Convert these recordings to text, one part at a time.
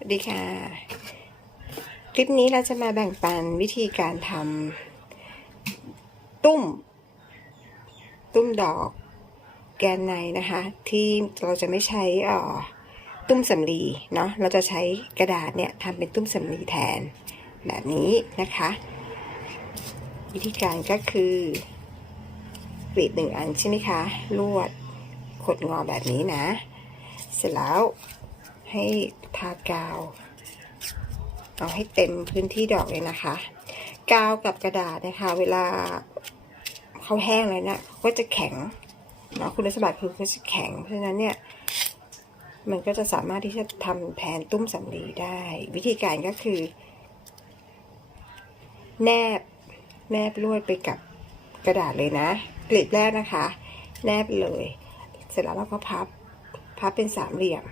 สวัสดีค่ะ คลิปนี้เราจะมาแบ่งปันวิธีการทำตุ้ม ตุ้มดอกแกนในนะคะ ที่เราจะไม่ใช้อ่อตุ้มสำลีเนาะเราจะใช้กระดาษเนี่ยทำเป็นตุ้มสำลีแทนแบบนี้นะคะ วิธีการก็คือกรีดหนึ่งอันใช่ไหมคะลวดขดงอแบบนี้นะ เสร็จแล้ว ให้ทากาว เอาให้เต็มพื้นที่ดอกเลยนะคะ กาวกับกระดาษนะคะ เวลาเขาแห้งแล้วเนี่ยก็จะแข็งเนาะคุณสมบัติคือเขาจะแข็ง เพราะฉะนั้นเนี่ย มันก็จะสามารถที่จะทำแผนตุ้มสำลีได้ วิธีการก็คือ แนบแนบลวดไปกับกระดาษเลยนะกลีบแรกนะคะ แนบเลย เสร็จแล้วเราก็พับ พับเป็นสามเหลี่ยม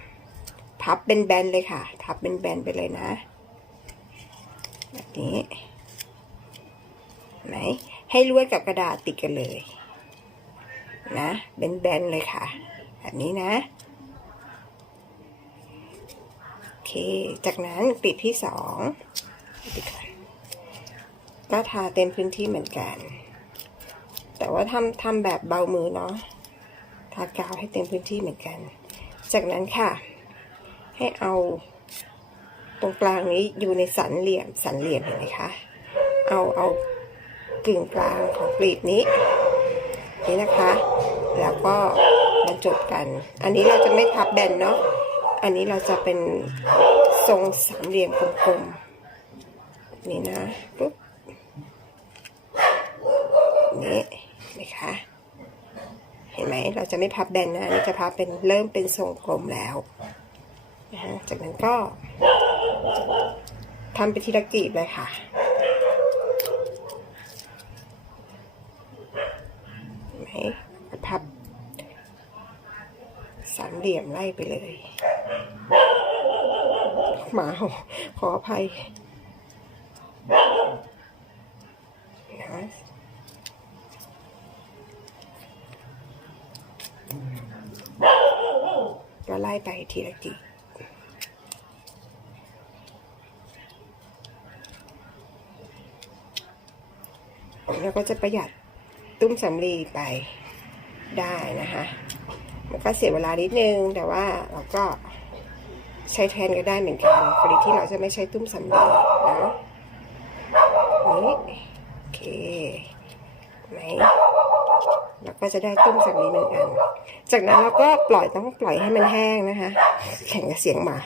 พับเป็นแบนเลยค่ะ พับเป็นแบนไปเลยนะ แบบนี้ไหนให้ลวดกับกระดาษติดกันเลย นะเป็นแบนเลยค่ะ แบบนี้นะโอเค จากนั้นปิดที่สองปิดก่อนก็ทาเต็มพื้นที่เหมือนกัน แต่ว่าทำทำแบบเบามือเนาะทากาวให้เต็มพื้นที่เหมือนกัน จากนั้นค่ะ ให้เอา ตรงกลางนี้อยู่ในสันเหลี่ยมสันเหลี่ยมเห็นไหมคะ เอาเอากึ่งกลางของกลีบนี้ นี่นะคะ แล้วก็บรรจบกัน อันนี้เราจะไม่พับแบนเนาะอันนี้เราจะเป็นทรงสามเหลี่ยมกลมๆนี่นะปุ๊บนี่เห็นไหมคะเห็นไหมเราจะไม่พับแบนนะนี่จะพับเป็นเริ่มเป็นทรงกลมแล้ว นะฮะจากนั้นก็ทำไปทีละกลีบเลยค่ะไหมพับสามเหลี่ยมไล่ไปเลย หมาขออภัยนะก็ไล่ไปทีละกี แล้วก็จะประหยัดตุ้มสำลีไปได้นะคะ มันก็เสียเวลานิดนึง แต่ว่าเราก็ใช้แทนก็ได้เหมือนกันกรณีที่เราจะไม่ใช้ตุ้มสำลีนะนี่โอเคไหมแล้วก็จะได้ตุ้มสำลีหนึ่งอัน จากนั้นเราก็ปล่อยต้องปล่อยให้มันแห้งนะคะ แข่งกับเสียงหมา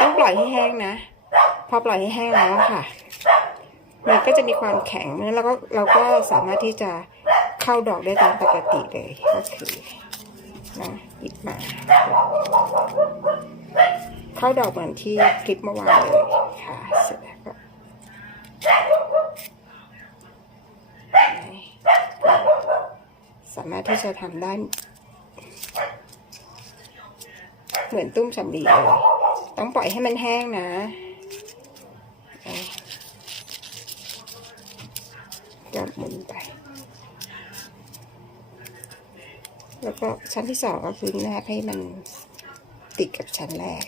ต้องปล่อยให้แห้งนะ พอปล่อยให้แห้งแล้วค่ะ มันก็จะมีความแข็งแล้วก็เราก็สามารถที่จะเข้าดอกได้ตามปกติเลยก็คือนะหยิบมา เข้าดอกเหมือนที่คลิปเมื่อวานเลยค่ะเสร็จแล้วก็สามารถที่จะทำได้ เหมือนตุ้มสำลีเลยต้องปล่อยให้มันแห้งนะ ก็หมุนไป แล้วก็ชั้นที่สองก็คือแนบให้มันติดกับชั้นแรก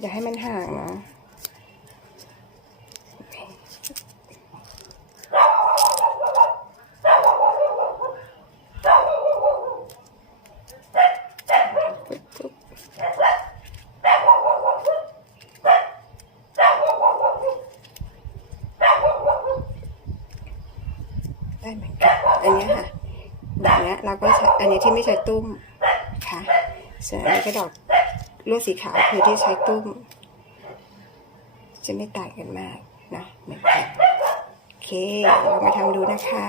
อย่าให้มันห่างเนาะ ได้เหมือนกันอันนี้ค่ะดอกนี้เราก็ใช้อันนี้ที่ไม่ใช้ตุ้มค่ะส่วนอันนี้ก็ดอกลวดสีขาวคือที่ใช้ตุ้ม จะไม่ต่างกันมากนะเหมือนกันโอเค เรามาทำดูนะคะ